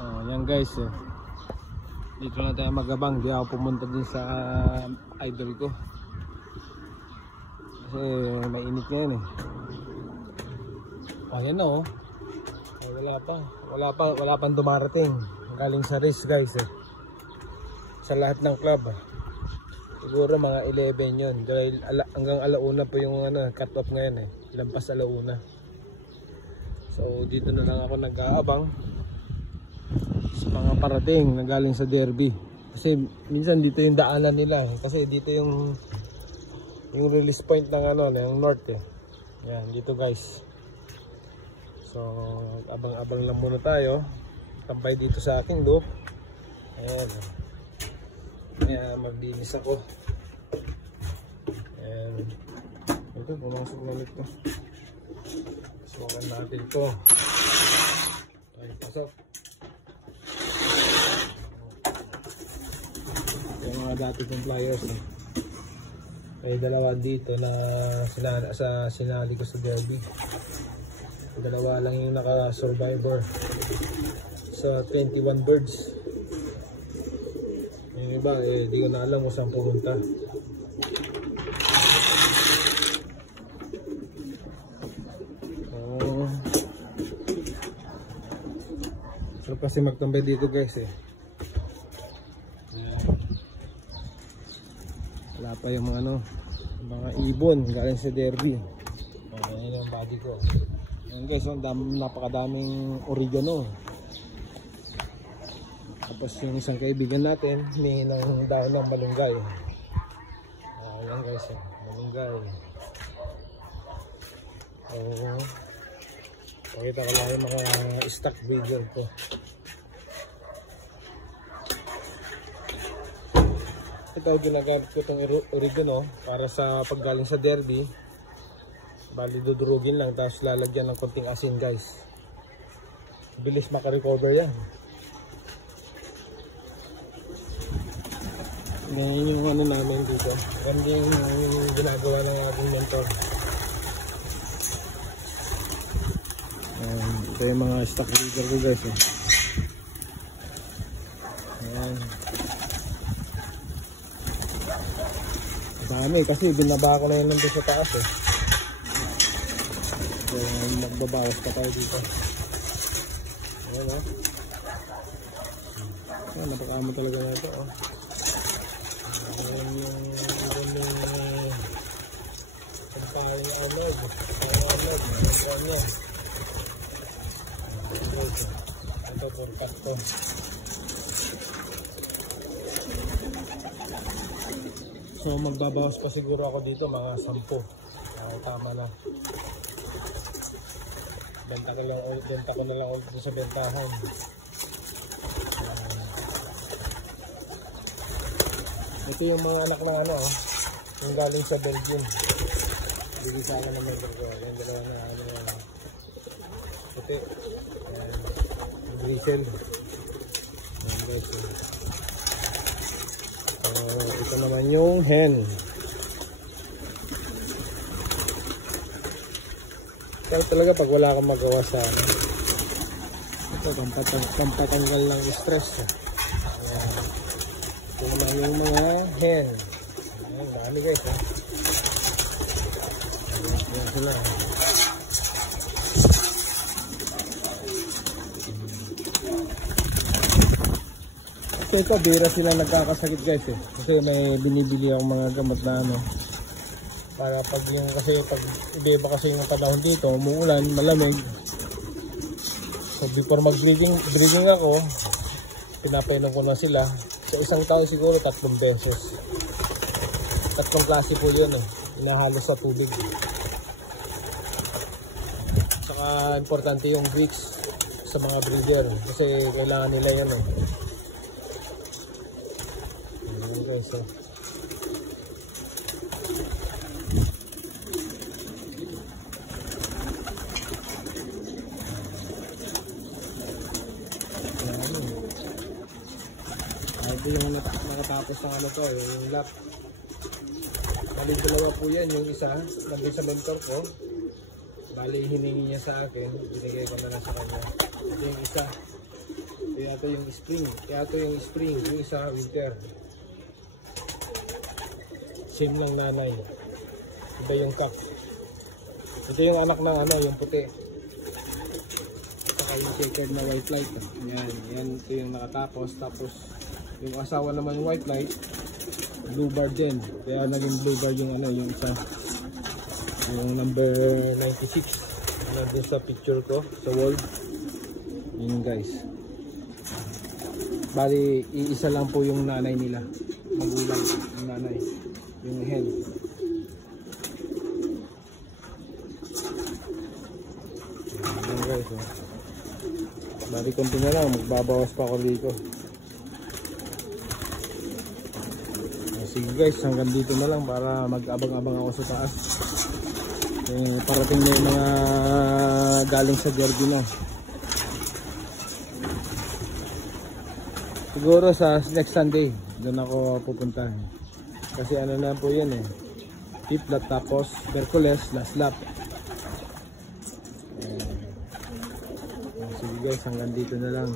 Oh, yan guys, oh. Dito na tayo magabang. Di ako pumunta din sa idol ko. Kasi mainit ngayon eh. Ayan na oh. Ay, wala pang dumarating. Galing sa race guys eh. Sa lahat ng club. Siguro mga 11 yun. Dahil hanggang alauna po yung cut off ngayon eh. Lampas alauna. So dito na lang ako nag-aabang sa mga parating na galing sa derby. Kasi minsan dito yung daanan nila. Kasi dito yung release point ng ng north eh. Yan, dito guys. So abang-abang lang muna tayo. Tambay dito sa aking loop. Ayan. Kaya maglinis ako. Ayan. Ito, pumasok na ulit to. Suwakan natin ito. Tayo pasok. Yung mga dati kong flyers eh. May dalawa dito na sinali ko sa derby. Dalawa lang yung naka-survivor sa 21 birds. Yung iba di ko na alam kung saan pumunta. Sarap kasi magtambay dito guys eh. Wala pa yung mga ibon galing sa derby. Ayan yung body ko. Ayan guys, napakadaming oregano. Tapos yung isang kaibigan natin, humingi ng daon ng malunggay. Ayan guys, malunggay. Pakita ko lang yung mga stock breeder ko. Ito, ginagamit ko itong oregano para sa paggaling sa derby. Bali dudurugin lang, tapos lalagyan ng konting asin guys. Bilis makarecover yan. Ngayon yung namin dito. Ganda yung ginagawa ng ating mentor. Ito yung mga stock breeder ko guys eh. Ayan. Dami kasi binaba ko na yun nandun sa taas eh. So magbabawas pa tayo dito. Ayan o. Ayan, napakamo talaga na ito oh. Ayan yung pagpahing anod. Ito purkat to. So magbabawas pa siguro ako dito mga 10. Tama na. Benta ko na lang ulit sa bentahan. Ito yung mga anak ng yung galing sa Belgium. Bigay sa akin ng member ko. Yung dalawa na puti. Grisel. Ayan guys. So ito naman yung hen. Kaya talaga pag wala akong magawa sa ito, pampatanggal ng stress. Ayan. Ito naman yung mga hen. Ayan, dami guys ha. Ayan sila. So ito, bira sila nagkakasakit guys eh. Kasi may binibili akong mga gamot na para pag iba kasi yung panahon dito, umuulan, malamig. So before mag-breeding ako, pinapainom ko na sila. Sa isang taon siguro 3 beses. 3 klase po yun eh. Inahalo sa tubig. Saka importante yung grease sa mga breeder. Kasi kailangan nila yan eh. Ayan guys eh. Ito yung nakatapos ng to, yung lap. Bali dalawa po yan, yung isa nandun sa mentor ko. Bali hiningi niya sa akin, binigay ko na lang sa kanya. Ito yung isa, ito Kaya ito yung spring. Yung isa winter. Same lang nanay. Iba yung cock. Ito yung anak ng ano, yung puti. Saka yung checkered na white light. Yan ito yung nakatapos. Tapos yung asawa naman yung white light, blue bar din. Kaya naging blue bar yung ano, yung isa. Yung number 96. Nandun sa picture ko sa wall. Yun guys. Bali, iisa lang po yung nanay nila. Magulang yung nanay. Yung hen. Ayan guys. Oh. Bali, konti na lang. Magbabawas pa ako dito. Sige guys, hanggang dito na lang para mag-abang-abang ako sa taas. Parating na yung mga galing sa Jordi na. Siguro sa next Sunday doon ako pupunta. Kasi ano na po yan eh, fifth lap tapos Merkules last lap. Sige guys, hanggang dito na lang.